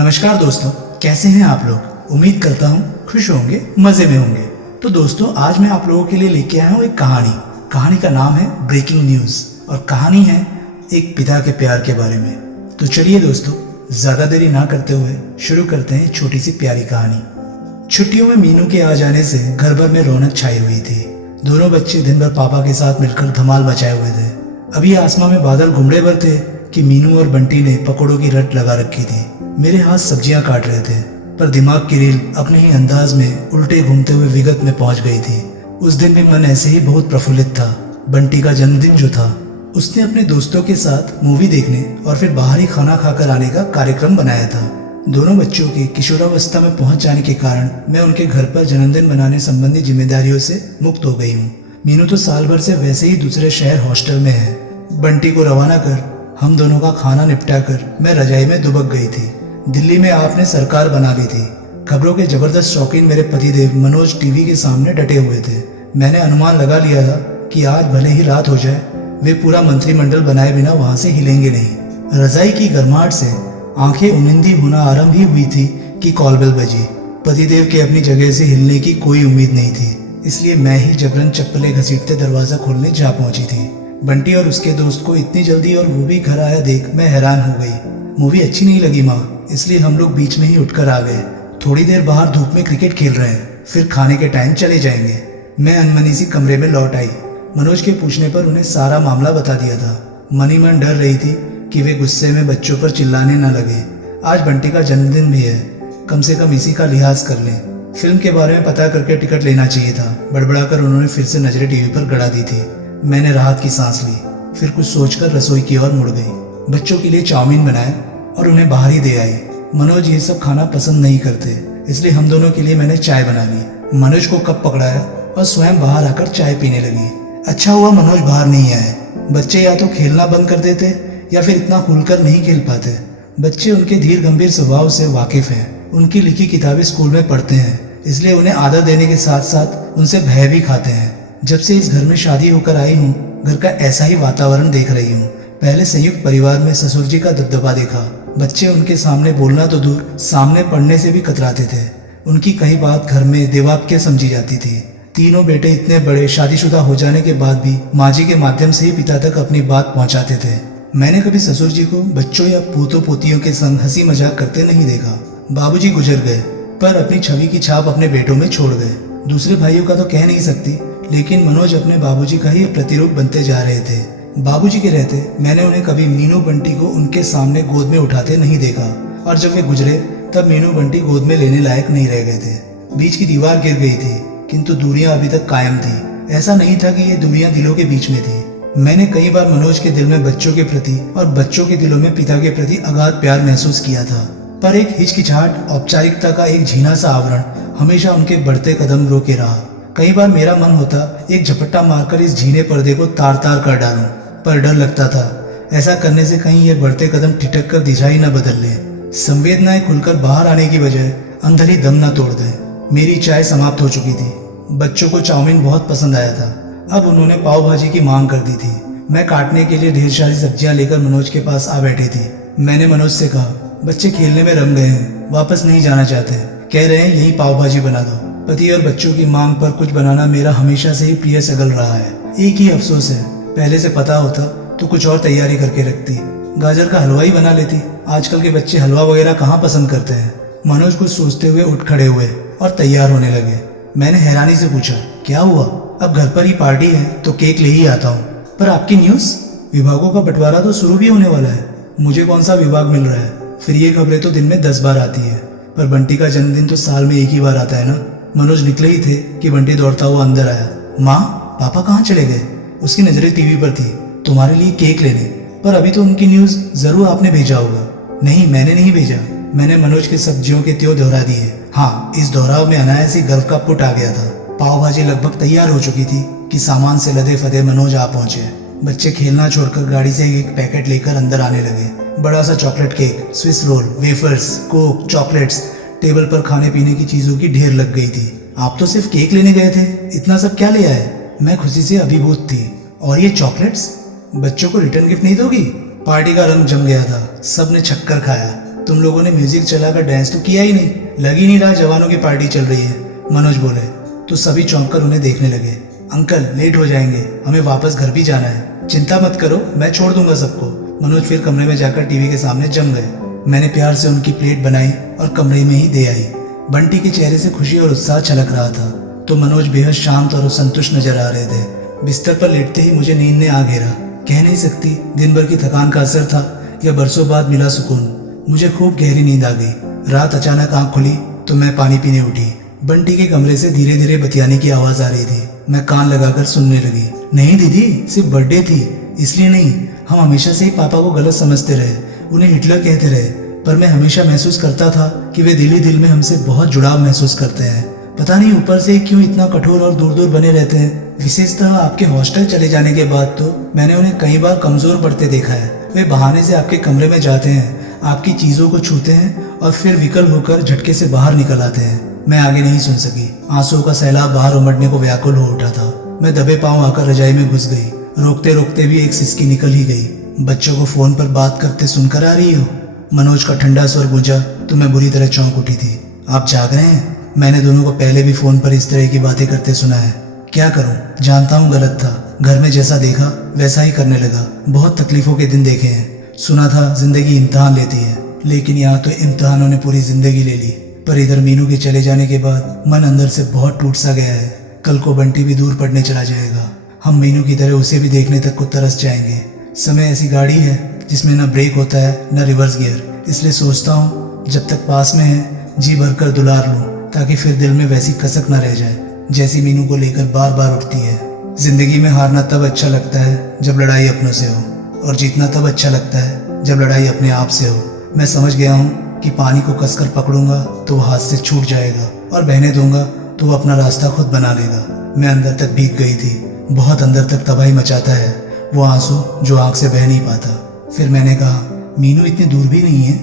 नमस्कार दोस्तों, कैसे हैं आप लोग। उम्मीद करता हूँ खुश होंगे, मज़े में होंगे। तो दोस्तों, आज मैं आप लोगों के लिए लेके आया हूँ एक कहानी का नाम है ब्रेकिंग न्यूज़ और कहानी है एक पिता के प्यार के बारे में। तो चलिए दोस्तों, ज़्यादा देरी ना करते हुए शुरू करते हैं छोटी सी प्यारी कहानी। छुट्टियों में मीनू के आ जाने से घर भर में रौनक छाई हुई थी। दोनों बच्चे दिन भर पापा के साथ मिलकर धमाल मचाए हुए थे। अभी आसमान में बादल घुमड़े भर थे कि मीनू और बंटी ने पकौड़ों की रट लगा रखी थी। मेरे हाथ सब्जियां काट रहे थे, पर दिमाग की रील अपने ही अंदाज में उल्टे घूमते हुए विगत में पहुंच गई थी। उस दिन भी मन ऐसे ही बहुत प्रफुल्लित था। बंटी का जन्मदिन जो था, उसने अपने दोस्तों के साथ मूवी देखने और फिर बाहर ही खाना खाकर आने का कार्यक्रम बनाया था। दोनों बच्चों के किशोरावस्था में पहुंच जाने के कारण मैं उनके घर पर जन्मदिन मनाने संबंधी जिम्मेदारियों से मुक्त हो गई हूँ। मीनू तो साल भर से वैसे ही दूसरे शहर हॉस्टल में है। बंटी को रवाना कर हम दोनों का खाना निपटा कर मैं रजाई में दुबक गई थी। दिल्ली में आपने सरकार बना ली थी। खबरों के जबरदस्त शौकीन मेरे पतिदेव मनोज टीवी के सामने डटे हुए थे। मैंने अनुमान लगा लिया था कि आज भले ही रात हो जाए, वे पूरा मंत्रिमंडल बनाए बिना वहां से हिलेंगे नहीं। रजाई की गर्माहट से आंखें उनिंदी होना आरंभ ही हुई थी कि कॉल बेल बजी। पतिदेव के अपनी जगह से हिलने की कोई उम्मीद नहीं थी, इसलिए मैं ही जबरन चप्पलें घसीटते दरवाजा खोलने जा पहुंची थी। बंटी और उसके दोस्त को इतनी जल्दी और वो भी घर आया देख मैं हैरान हो गई। मूवी अच्छी नहीं लगी माँ, इसलिए हम लोग बीच में ही उठकर आ गए। थोड़ी देर बाहर धूप में क्रिकेट खेल रहे हैं, फिर खाने के टाइम चले जाएंगे। मैं अनमनी सी कमरे में लौट आई। मनोज के पूछने पर उन्हें सारा मामला बता दिया था। मनी मन डर रही थी कि वे गुस्से में बच्चों पर चिल्लाने न लगे। आज बंटी का जन्मदिन भी है, कम से कम इसी का लिहाज कर लें। फिल्म के बारे में पता करके टिकट लेना चाहिए था। बड़बड़ाकर उन्होंने फिर से नजरें टीवी पर गड़ा दी थी। मैंने राहत की सांस ली, फिर कुछ सोचकर रसोई की ओर मुड़ गई। बच्चों के लिए चाउमीन बनाए और उन्हें बाहर ही दे आई। मनोज ये सब खाना पसंद नहीं करते, इसलिए हम दोनों के लिए मैंने चाय बना ली। मनोज को कप पकड़ाया और स्वयं बाहर आकर चाय पीने लगी। अच्छा हुआ मनोज बाहर नहीं आए। बच्चे या तो खेलना बंद कर देते या फिर इतना खुलकर नहीं खेल पाते। बच्चे उनके धीर गंभीर स्वभाव से वाकिफ हैं। उनकी लिखी किताबें स्कूल में पढ़ते हैं, इसलिए उन्हें आदत देने के साथ साथ उनसे भय भी खाते हैं। जब से इस घर में शादी होकर आई हूँ, घर का ऐसा ही वातावरण देख रही हूँ। पहले संयुक्त परिवार में ससुर जी का दबदबा देखा। बच्चे उनके सामने बोलना तो दूर, सामने पढ़ने से भी कतराते थे। उनकी कई बात घर में देवाप्य समझी जाती थी। तीनों बेटे इतने बड़े शादीशुदा हो जाने के बाद भी माँ जी के माध्यम से ही पिता तक अपनी बात पहुँचाते थे। मैंने कभी ससुर जी को बच्चों या पोतों पोतियों के संग हंसी मजाक करते नहीं देखा। बाबूजी गुजर गए, पर अपनी छवि की छाप अपने बेटों में छोड़ गए। दूसरे भाइयों का तो कह नहीं सकती, लेकिन मनोज अपने बाबूजी का ही प्रतिरूप बनते जा रहे थे। बाबूजी के रहते मैंने उन्हें कभी मीनू बंटी को उनके सामने गोद में उठाते नहीं देखा, और जब वे गुजरे तब मीनू बंटी गोद में लेने लायक नहीं रह गए थे। बीच की दीवार गिर गई थी, किंतु दूरियां अभी तक कायम थी। ऐसा नहीं था कि ये दूरियां दिलों के बीच में थी। मैंने कई बार मनोज के दिल में बच्चों के प्रति और बच्चों के दिलों में पिता के प्रति अगाध प्यार महसूस किया था, पर एक हिचकिचाहट, औपचारिकता का एक झीना सा आवरण हमेशा उनके बढ़ते कदम रोके रहा। कई बार मेरा मन होता एक झपट्टा मारकर इस झीने पर्दे को तार तार कर डालूं, पर डर लगता था ऐसा करने से कहीं ये बढ़ते कदम ठिठक कर दिशा ही न बदल ले। संवेदनाएं खुलकर बाहर आने की बजाय अंदर ही दम न तोड़ दें। मेरी चाय समाप्त हो चुकी थी। बच्चों को चाउमीन बहुत पसंद आया था। अब उन्होंने पाव भाजी की मांग कर दी थी। मैं काटने के लिए ढेर सारी सब्जियां लेकर मनोज के पास आ बैठी थी। मैंने मनोज से कहा, बच्चे खेलने में रम गए हैं, वापस नहीं जाना चाहते, कह रहे हैं यही पाव भाजी बना दो। पति और बच्चों की मांग पर कुछ बनाना मेरा हमेशा से ही प्रिय सगल रहा है। एक ही अफसोस है, पहले से पता होता तो कुछ और तैयारी करके रखती। गाजर का हलवा ही बना लेती। आजकल के बच्चे हलवा वगैरह कहाँ पसंद करते हैं। मनोज कुछ सोचते हुए उठ खड़े हुए और तैयार होने लगे। मैंने हैरानी से पूछा, क्या हुआ? अब घर पर ही पार्टी है तो केक ले ही आता हूँ। पर आपकी न्यूज़, विभागों का बंटवारा तो शुरू भी होने वाला है। मुझे कौन सा विभाग मिल रहा है? फिर ये खबरें तो दिन में 10 बार आती है, पर बंटी का जन्मदिन तो साल में एक ही बार आता है ना। मनोज निकले ही थे कि बंटी दौड़ता हुआ अंदर आया। माँ, पापा कहाँ चले गए? उसकी नजरें टीवी पर थी। तुम्हारे लिए केक लेने। पर अभी तो उनकी न्यूज़ जरूर आपने भेजा होगा। नहीं, मैंने नहीं भेजा। मैंने मनोज के सब्जियों के त्यों दोहरा दिए। हाँ, इस दोहराव में अनायास ही गर्व का पुट आ गया था। पाव भाजी लगभग तैयार हो चुकी थी कि सामान से लदे फदे मनोज आ पहुंचे। बच्चे खेलना छोड़कर गाड़ी से एक पैकेट लेकर अंदर आने लगे। बड़ा सा chocolate cake, Swiss roll, wafers, Coke, chocolates. Table पर खाने पीने की चीजों की ढेर लग गई थी। आप तो सिर्फ केक लेने गए थे, इतना सब क्या ले आए? मैं खुशी से अभिभूत थी। और ये चॉकलेट्स? बच्चों को रिटर्न गिफ्ट नहीं दोगी? पार्टी का रंग जम गया था। सब ने छक्कर खाया। तुम लोगों ने म्यूजिक चलाकर डांस तो किया ही नहीं, लग ही नहीं रहा जवानों की पार्टी चल रही है। मनोज बोले तो सभी चौंक कर उन्हें देखने लगे। अंकल लेट हो जाएंगे, हमें वापस घर भी जाना है। चिंता मत करो, मैं छोड़ दूंगा सबको। मनोज फिर कमरे में जाकर टीवी के सामने जम गए। मैंने प्यार से उनकी प्लेट बनाई और कमरे में ही दे आई। बंटी के चेहरे से खुशी और उत्साह छलक रहा था, तो मनोज बेहद शांत और संतुष्ट नजर आ रहे थे। बिस्तर पर लेटते ही मुझे नींद ने आ घेरा। कह नहीं सकती दिन भर की थकान का असर था या बरसों बाद मिला सुकून। मुझे खूब गहरी नींद आ गई। रात अचानक आंख खुली तो मैं पानी पीने उठी। बंटी के कमरे से धीरे धीरे बतियाने की आवाज आ रही थी। मैं कान लगाकर सुनने लगी। नहीं दीदी, सिर्फ बर्थडे थी, इसलिए नहीं। हम हमेशा से ही पापा को गलत समझते रहे, उन्हें हिटलर कहते रहे, पर मैं हमेशा महसूस करता था कि वे दिल ही दिल में हमसे बहुत जुड़ाव महसूस करते हैं। पता नहीं ऊपर से क्यों इतना कठोर और दूर दूर बने रहते हैं। विशेषतः आपके हॉस्टल चले जाने के बाद तो मैंने उन्हें कई बार कमजोर पड़ते देखा है। वे बहाने से आपके कमरे में जाते हैं, आपकी चीजों को छूते हैं और फिर विकल होकर झटके से बाहर निकल आते हैं। मैं आगे नहीं सुन सकी। आंसुओं का सैलाब बाहर उमड़ने को व्याकुल हो उठा था। मैं दबे पांव आकर रजाई में घुस गई। रोकते रोकते भी एक सिसकी निकल ही गई। बच्चों को फोन पर बात करते सुनकर आ रही हो? मनोज का ठंडा स्वर गूंजा तो मैं बुरी तरह चौंक उठी थी। आप जाग रहे हैं? मैंने दोनों को पहले भी फोन पर इस तरह की बातें करते सुना है। क्या करूं, जानता हूं गलत था। घर में जैसा देखा वैसा ही करने लगा। बहुत तकलीफों के दिन देखे हैं। सुना था जिंदगी इम्तिहान लेती है, लेकिन यहाँ तो इम्तिहानों ने पूरी जिंदगी ले ली। पर इधर मीनू के चले जाने के बाद मन अंदर से बहुत टूट सा गया है। कल को बंटी भी दूर पड़ने चला जाएगा। हम मीनू की तरह उसे भी देखने तक को तरस जाएंगे। समय ऐसी गाड़ी है जिसमें न ब्रेक होता है न रिवर्स गियर। इसलिए सोचता हूँ जब तक पास में है जी भरकर दुलार लूं, ताकि फिर दिल में वैसी कसक न रह जाए जैसी मीनू को लेकर बार बार उठती है। जिंदगी में हारना तब अच्छा लगता है जब लड़ाई अपनों से हो, और जीतना तब अच्छा लगता है जब लड़ाई अपने आप से हो। मैं समझ गया हूँ कि पानी को कसकर पकड़ूंगा तो वो हाथ से छूट जाएगा, और बहने दूंगा तो वो अपना रास्ता खुद बना लेगा। मैं अंदर तक भीग गई थी। बहुत अंदर तक तबाही मचाता है वो आंसू जो आंख से बह नहीं पाता। फिर मैंने कहा मीनू इतनी दूर भी नहीं है,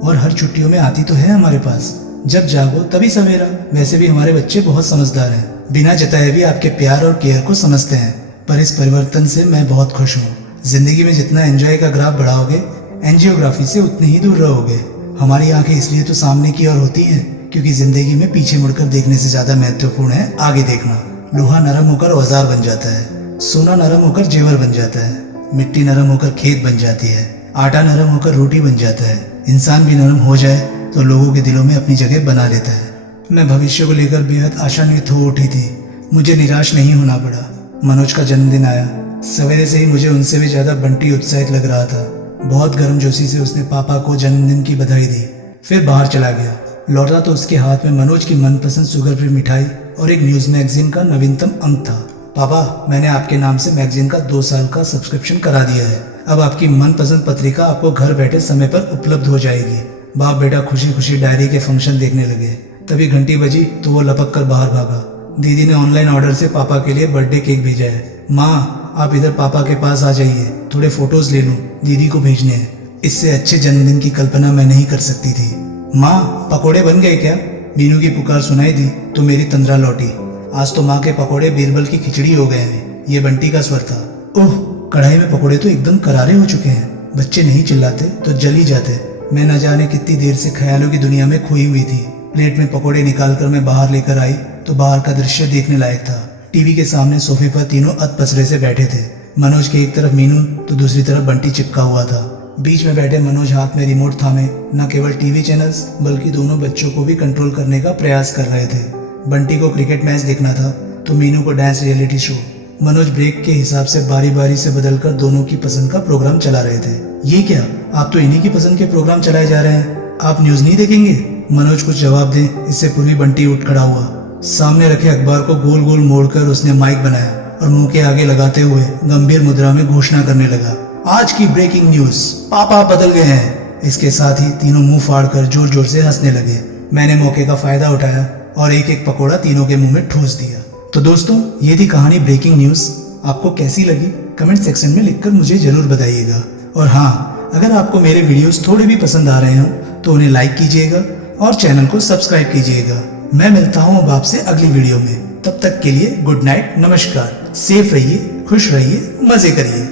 और हर छुट्टियों में आती तो है हमारे पास। जब जागो तभी सवेरा। वैसे भी हमारे बच्चे बहुत समझदार हैं, बिना जताए भी आपके प्यार और केयर को समझते हैं। पर इस परिवर्तन से मैं बहुत खुश हूँ। जिंदगी में जितना एंजॉय का ग्राफ बढ़ाओगे, एंजियोग्राफी से उतने ही दूर रहोगे। हमारी आंखें इसलिए तो सामने की ओर होती हैं क्योंकि जिंदगी में पीछे मुड़कर देखने से ज्यादा महत्वपूर्ण है आगे देखना। लोहा नरम होकर औजार बन जाता है, सोना नरम होकर जेवर बन जाता है, मिट्टी नरम होकर खेत बन जाती है, आटा नरम होकर रोटी बन जाता है। इंसान भी नरम हो जाए तो लोगों के दिलों में अपनी जगह बना लेता है। मैं भविष्य को लेकर बेहद आशान्वित हो उठी थी। मुझे निराश नहीं होना पड़ा। मनोज का जन्मदिन आया। सवेरे से ही मुझे उनसे भी ज्यादा बंटी उत्साहित लग रहा था। बहुत गर्मजोशी से उसने पापा को जन्मदिन की बधाई दी, फिर बाहर चला गया। लौटा तो उसके हाथ में मनोज की मनपसंद शुगर फ्री मिठाई और एक न्यूज मैगजीन का नवीनतम अंक था। पापा, मैंने आपके नाम से मैगजीन का 2 साल का सब्सक्रिप्शन करा दिया है। अब आपकी मनपसंद पत्रिका आपको घर बैठे समय पर उपलब्ध हो जाएगी। बाप बेटा खुशी खुशी डायरी के फंक्शन देखने लगे। तभी घंटी बजी तो वो लपक कर बाहर भागा। दीदी ने ऑनलाइन ऑर्डर से पापा के लिए बर्थडे केक भेजा है। माँ, आप इधर पापा के पास आ जाइए, थोड़े फोटोज ले लूं, दीदी को भेजने हैं। इससे अच्छे जन्मदिन की कल्पना मैं नहीं कर सकती थी। माँ, पकोड़े बन गए क्या? मीनू की पुकार सुनाई दी तो मेरी तंद्रा लौटी। आज तो माँ के पकोड़े बीरबल की खिचड़ी हो गए हैं। ये बंटी का स्वर था। ओह, कढ़ाई में पकोड़े तो एकदम करारे हो चुके हैं। बच्चे नहीं चिल्लाते तो जल ही जाते। मैं न जाने कितनी देर से ख्यालों की दुनिया में खोई हुई थी। प्लेट में पकोड़े निकालकर मैं बाहर लेकर आई तो बाहर का दृश्य देखने लायक था। टीवी के सामने सोफे पर तीनों अधपसरे से बैठे थे। मनोज के एक तरफ मीनू तो दूसरी तरफ बंटी चिपका हुआ था। बीच में बैठे मनोज हाथ में रिमोट थामे न केवल टीवी चैनल्स बल्कि दोनों बच्चों को भी कंट्रोल करने का प्रयास कर रहे थे। बंटी को क्रिकेट मैच देखना था तो मीनू को dance reality show. Manoj break के हिसाब से बारी बारी से बदलकर दोनों की पसंद का प्रोग्राम चला रहे थे। ये क्या, आप तो इन्हीं की पसंद के प्रोग्राम चलाए जा रहे हैं। आप न्यूज नहीं देखेंगे? मनोज कुछ जवाब दे इससे पूर्व बंटी उठ खड़ा हुआ। सामने रखे अखबार को गोल गोल मोड़कर उसने माइक बनाया और मुंह के आगे लगाते हुए गंभीर मुद्रा में घोषणा करने लगा, आज की ब्रेकिंग न्यूज, पापा बदल गए हैं। इसके साथ ही तीनों मुंह फाड़कर जोर जोर से हंसने लगे। मैंने मौके का फायदा उठाया और एक एक पकोड़ा तीनों के मुंह में ठूस दिया। तो दोस्तों, ये थी कहानी ब्रेकिंग न्यूज। आपको कैसी लगी कमेंट सेक्शन में लिखकर मुझे जरूर बताइएगा। और हाँ, अगर आपको मेरे वीडियोस थोड़े भी पसंद आ रहे हो तो उन्हें लाइक कीजिएगा और चैनल को सब्सक्राइब कीजिएगा। मैं मिलता हूँ अब आपसे अगली वीडियो में। तब तक के लिए गुड नाइट, नमस्कार। सेफ रहिए, खुश रहिए, मजे करिए।